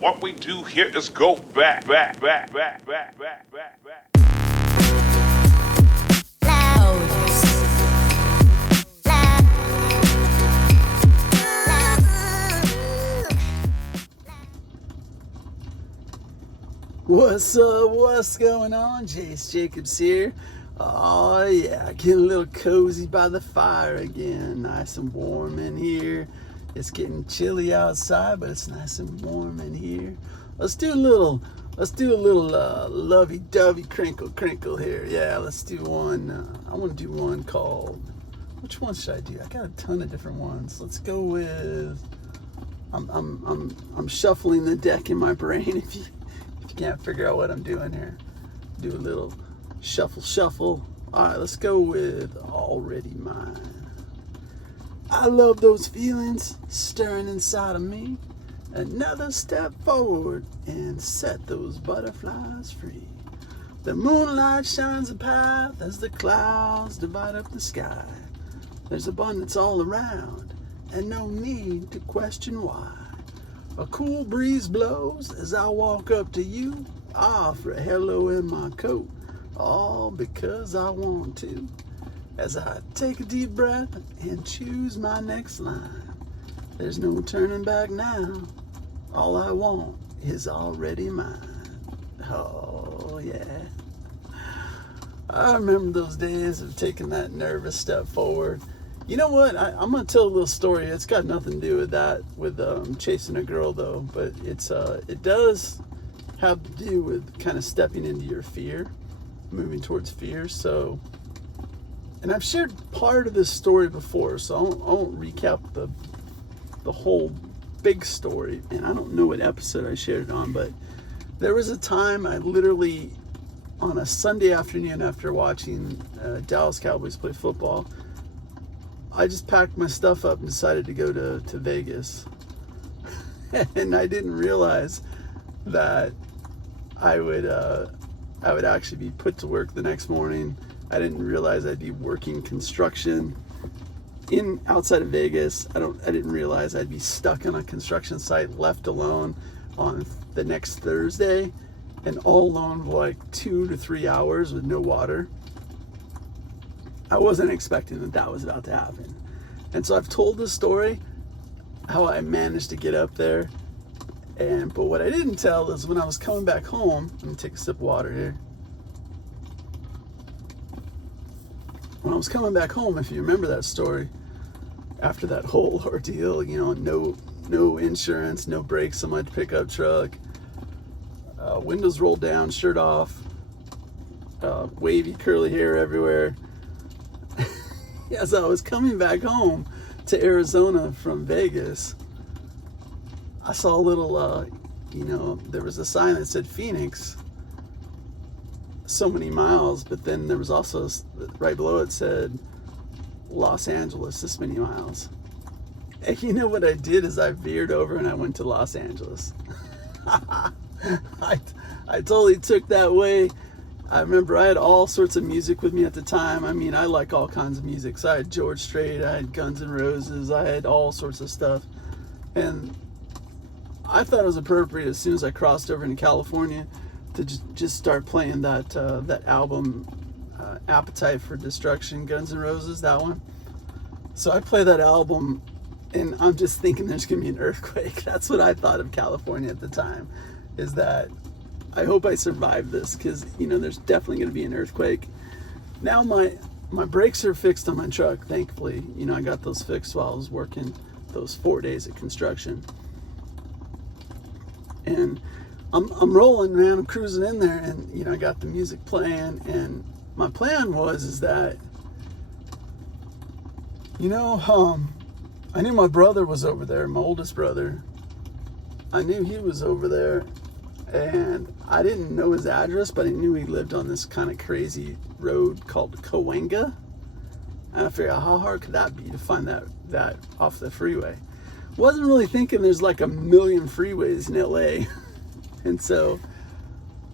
What we do here is go back. What's up? What's going on? Jace Jacobs here. Oh yeah, getting a little cozy by the fire again. Nice and warm in here. It's getting chilly outside, but it's nice and warm in here. Let's do a little lovey dovey crinkle here. Yeah, let's do one. I want to do one called. Which one should I do? I got a ton of different ones. Let's go with. I'm shuffling the deck in my brain. If you can't figure out what I'm doing here, do a little shuffle. All right, let's go with Already Mine. I love those feelings stirring inside of me. Another step forward and set those butterflies free. The moonlight shines a path as the clouds divide up the sky. There's abundance all around and no need to question why. A cool breeze blows as I walk up to you. I offer a hello in my coat, all because I want to. As I take a deep breath and choose my next line. There's no turning back now. All I want is already mine. Oh yeah. I remember those days of taking that nervous step forward. You know what? I'm gonna tell a little story. It's got nothing to do with that, with chasing a girl though. But it does have to do with kind of stepping into your fear, moving towards fear. So, and I've shared part of this story before, so I won't recap the whole big story. And I don't know what episode I shared it on, but there was a time I literally, on a Sunday afternoon after watching Dallas Cowboys play football, I just packed my stuff up and decided to go to Vegas. And I didn't realize that I would actually be put to work the next morning. I didn't realize I'd be working construction outside of Vegas. I didn't realize I'd be stuck on a construction site, left alone on the next Thursday, and all alone for like 2 to 3 hours with no water. I wasn't expecting that was about to happen. And so I've told this story, how I managed to get up there. But what I didn't tell is when I was coming back home, let me take a sip of water here. When I was coming back home, if you remember that story, after that whole ordeal, no insurance, no brakes on my pickup truck, windows rolled down, shirt off, wavy curly hair everywhere. As I was coming back home to Arizona from Vegas, I saw a little, there was a sign that said Phoenix, so many miles, but then there was also, right below it said Los Angeles, this many miles. And you know what I did is I veered over and I went to Los Angeles. I totally took that way. I remember I had all sorts of music with me at the time. I mean, I like all kinds of music. So I had George Strait, I had Guns N' Roses, I had all sorts of stuff. And I thought it was appropriate as soon as I crossed over into California to just start playing that album, Appetite for Destruction, Guns N' Roses, that one. So I play that album and I'm just thinking there's going to be an earthquake. That's what I thought of California at the time, is that I hope I survive this, because there's definitely going to be an earthquake. Now my brakes are fixed on my truck, thankfully. I got those fixed while I was working those 4 days of construction. And I'm rolling, man. I'm cruising in there, and I got the music playing. And my plan is that I knew my brother was over there, my oldest brother. I knew he was over there. And I didn't know his address, but I knew he lived on this kind of crazy road called Cahuenga. And I figured, how hard could that be to find that off the freeway? Wasn't really thinking there's like a million freeways in LA. And so,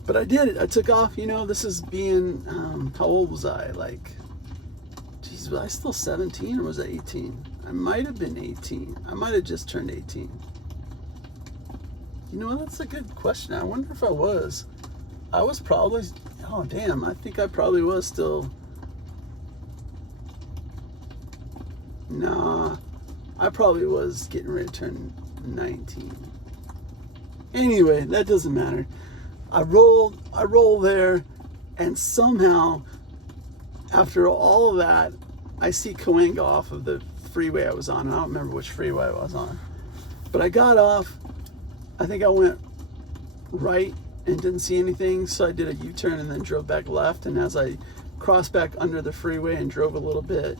but I did it. I took off, this is being, how old was I? Like, geez, was I still 17 or was I 18? I might have been 18. I might have just turned 18. You know, that's a good question. I wonder if I was. I was probably, oh damn, I think I probably was still. Nah, I probably was getting ready to turn 19. Anyway, that doesn't matter. I roll there, and somehow, after all of that, I see Cahuenga off of the freeway I was on. I don't remember which freeway I was on. But I got off, I think I went right and didn't see anything, so I did a U-turn and then drove back left. And as I crossed back under the freeway and drove a little bit,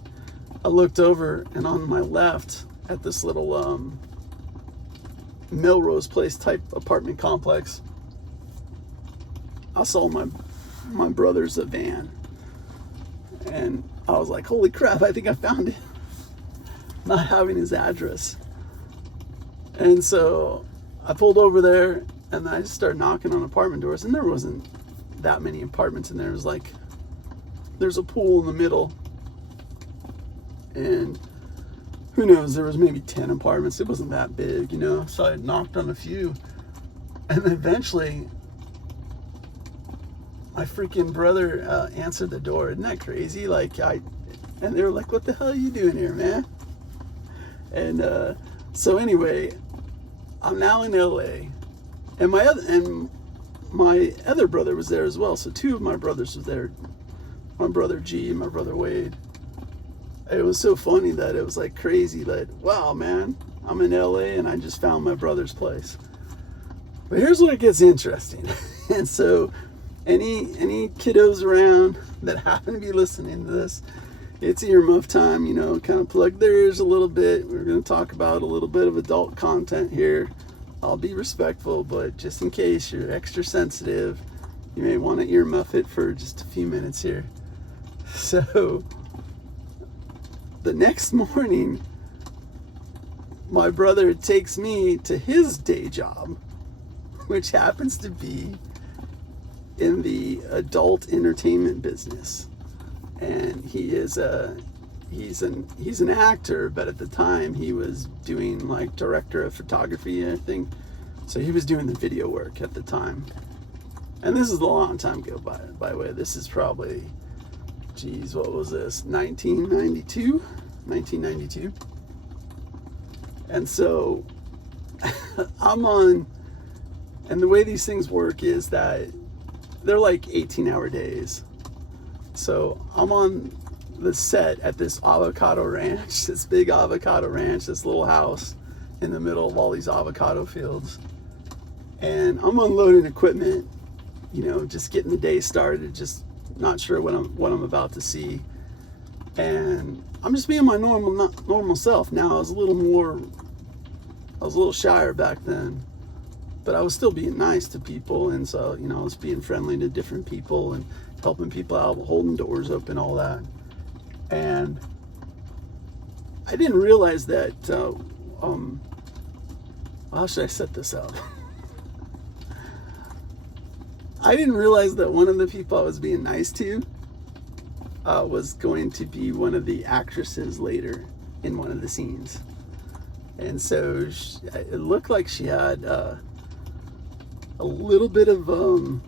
I looked over, and on my left at this little Melrose Place type apartment complex, I saw my brother's van, and I was like, holy crap, I think I found it. Not having his address. And so I pulled over there, and I just started knocking on apartment doors, and there wasn't that many apartments in there. It was like, there's a pool in the middle, and who knows, there was maybe 10 apartments. It wasn't that big, you know. So I knocked on a few, and eventually my freaking brother answered the door. Isn't that crazy? And they were like, what the hell are you doing here, man? And so anyway, I'm now in LA, and my other brother was there as well. So two of my brothers was there, my brother G and my brother Wade. It was so funny that it was like crazy that, wow, man, I'm in LA and I just found my brother's place. But here's where it gets interesting. And so any kiddos around that happen to be listening to this, it's earmuff time, you know, kind of plug their ears a little bit. We're going to talk about a little bit of adult content here. I'll be respectful, but just in case you're extra sensitive, you may want to earmuff it for just a few minutes here. So the next morning, my brother takes me to his day job, which happens to be in the adult entertainment business. And he's an actor, but at the time he was doing like director of photography, I think. So he was doing the video work at the time. And this is a long time ago, by the way. This is probably, geez, what was this? 1992. And so I'm on, and the way these things work is that they're like 18-hour days. So I'm on the set at this avocado ranch, this big avocado ranch, this little house in the middle of all these avocado fields. And I'm unloading equipment, you know, just getting the day started, just not sure what I'm about to see. And I'm just being my normal self. Now I was a little shyer back then, but I was still being nice to people. And so, you know, I was being friendly to different people and helping people out, holding doors open, all that. And I didn't realize that, how should I set this up? I didn't realize that one of the people I was being nice to was going to be one of the actresses later in one of the scenes. And so it looked like she had a little bit of, a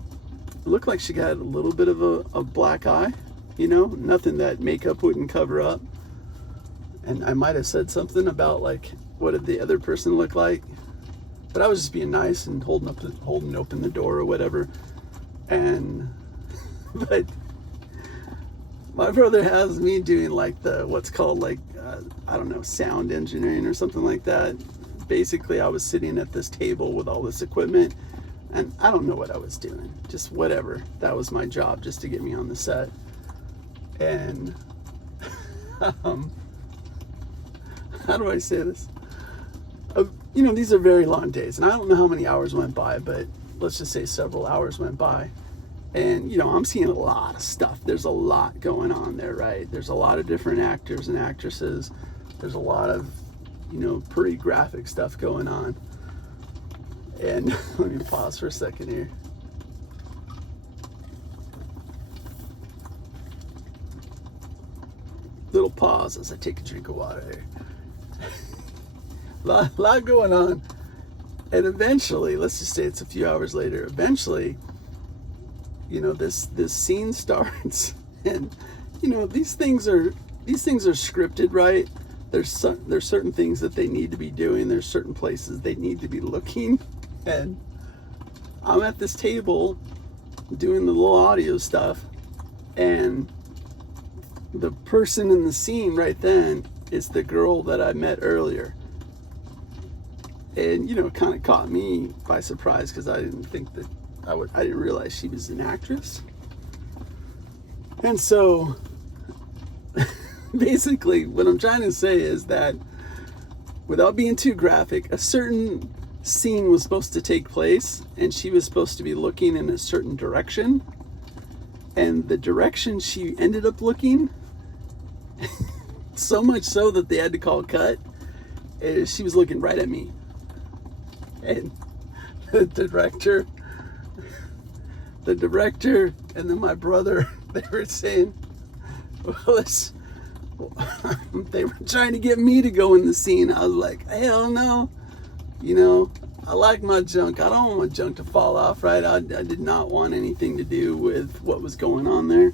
black eye, you know, nothing that makeup wouldn't cover up. And I might have said something about like, what did the other person look like? But I was just being nice and holding open the door or whatever. But my brother has me doing like what's called like, I don't know, sound engineering or something like that. Basically, I was sitting at this table with all this equipment, and I don't know what I was doing, just whatever. That was my job, just to get me on the set. And how do I say this? You know, these are very long days, and I don't know how many hours went by, but let's just say several hours went by. And, you know, I'm seeing a lot of stuff. There's a lot going on there, right? There's a lot of different actors and actresses. There's a lot of, you know, pretty graphic stuff going on. And let me pause for a second here. Little pause as I take a drink of water here. lot going on. And eventually, let's just say it's a few hours later, eventually, you know, this scene starts, and you know, these things are scripted, right? There's certain things that they need to be doing. There's certain places they need to be looking, and I'm at this table doing the little audio stuff, and the person in the scene right then is the girl that I met earlier. And, you know, it kind of caught me by surprise because I didn't think that I didn't realize she was an actress. And so basically what I'm trying to say is that, without being too graphic, a certain scene was supposed to take place, and she was supposed to be looking in a certain direction, and the direction she ended up looking, so much so that they had to call cut, is she was looking right at me. And the director and then my brother, they were saying, well, they were trying to get me to go in the scene. I was like, hell no. You know, I like my junk. I don't want my junk to fall off, right? I did not want anything to do with what was going on there.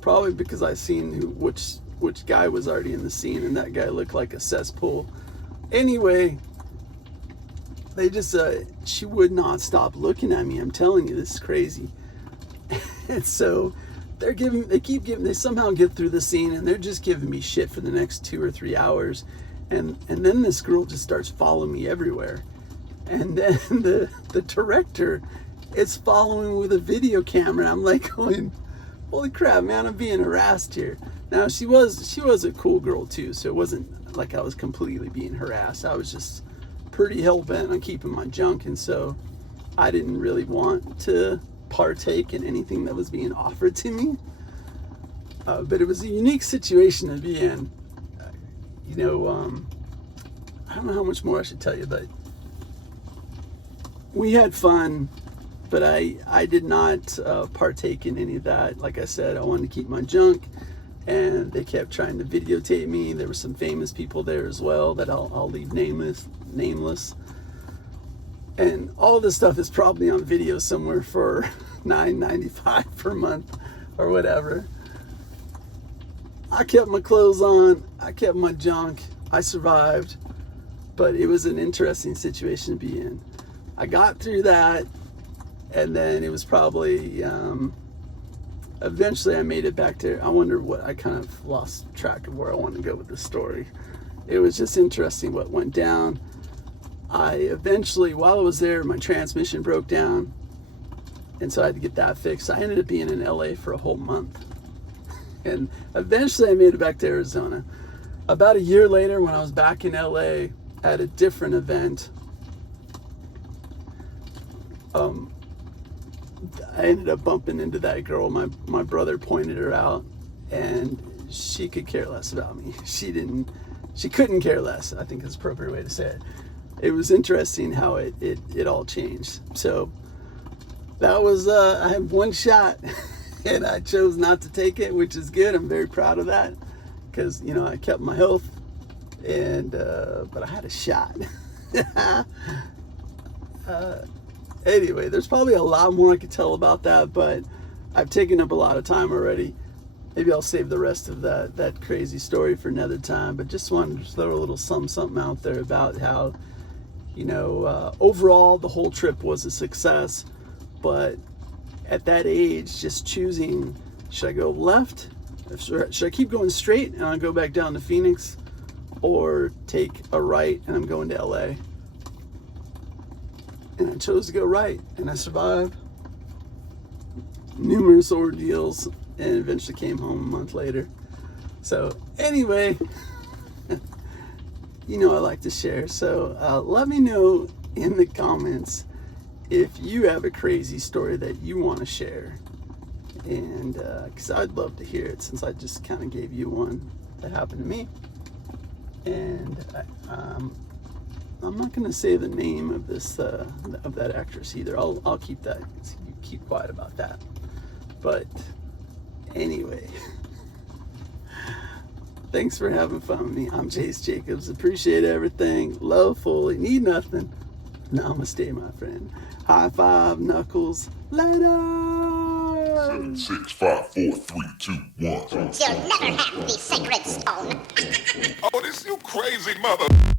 Probably because I seen which guy was already in the scene, and that guy looked like a cesspool. Anyway, they just, she would not stop looking at me. I'm telling you, this is crazy. And so they somehow get through the scene, and they're just giving me shit for the next 2 or 3 hours. And then this girl just starts following me everywhere. And then the director is following with a video camera. I'm like going, holy crap, man, I'm being harassed here. Now, she was a cool girl too, so it wasn't like I was completely being harassed. I was just pretty hell-bent on keeping my junk, and so I didn't really want to partake in anything that was being offered to me. But it was a unique situation to be in. You know, I don't know how much more I should tell you, but we had fun, but I did not partake in any of that. Like I said, I wanted to keep my junk, and they kept trying to videotape me. There were some famous people there as well that I'll leave nameless. And all this stuff is probably on video somewhere for $9.95 per month or whatever. I kept my clothes on, I kept my junk, I survived, but it was an interesting situation to be in. I got through that, and then it was probably, eventually I made it back there. I wonder what, I kind of lost track of where I wanted to go with this story. It was just interesting what went down. I eventually, while I was there, my transmission broke down, and so I had to get that fixed. I ended up being in LA for a whole month. And eventually I made it back to Arizona. About a year later, when I was back in LA at a different event, I ended up bumping into that girl. My brother pointed her out, and she could care less about me. She couldn't care less, I think is the appropriate way to say it. It was interesting how it all changed. So that was, I had one shot. And I chose not to take it, which is good. I'm very proud of that, because, you know, I kept my health, and but I had a shot. Anyway, there's probably a lot more I could tell about that, but I've taken up a lot of time already. Maybe I'll save the rest of that crazy story for another time, but just wanted to throw a little something out there about how, you know, overall the whole trip was a success, but at that age, just choosing, should I go left? Should I keep going straight and I'll go back down to Phoenix, or take a right and I'm going to LA? And I chose to go right, and I survived numerous ordeals and eventually came home a month later. So anyway, you know I like to share, so let me know in the comments if you have a crazy story that you want to share, and because I'd love to hear it, since I just kind of gave you one that happened to me. And I'm not going to say the name of this of that actress either. I'll keep that, keep quiet about that. But anyway, Thanks for having fun with me. I'm Jace Jacobs. Appreciate everything. Love fully. Need nothing. Namaste, my friend. High five, knuckles. Later. 7, 6, 5, 4, 3, 2, 1. You'll never have the sacred stone. Oh, this you crazy mother.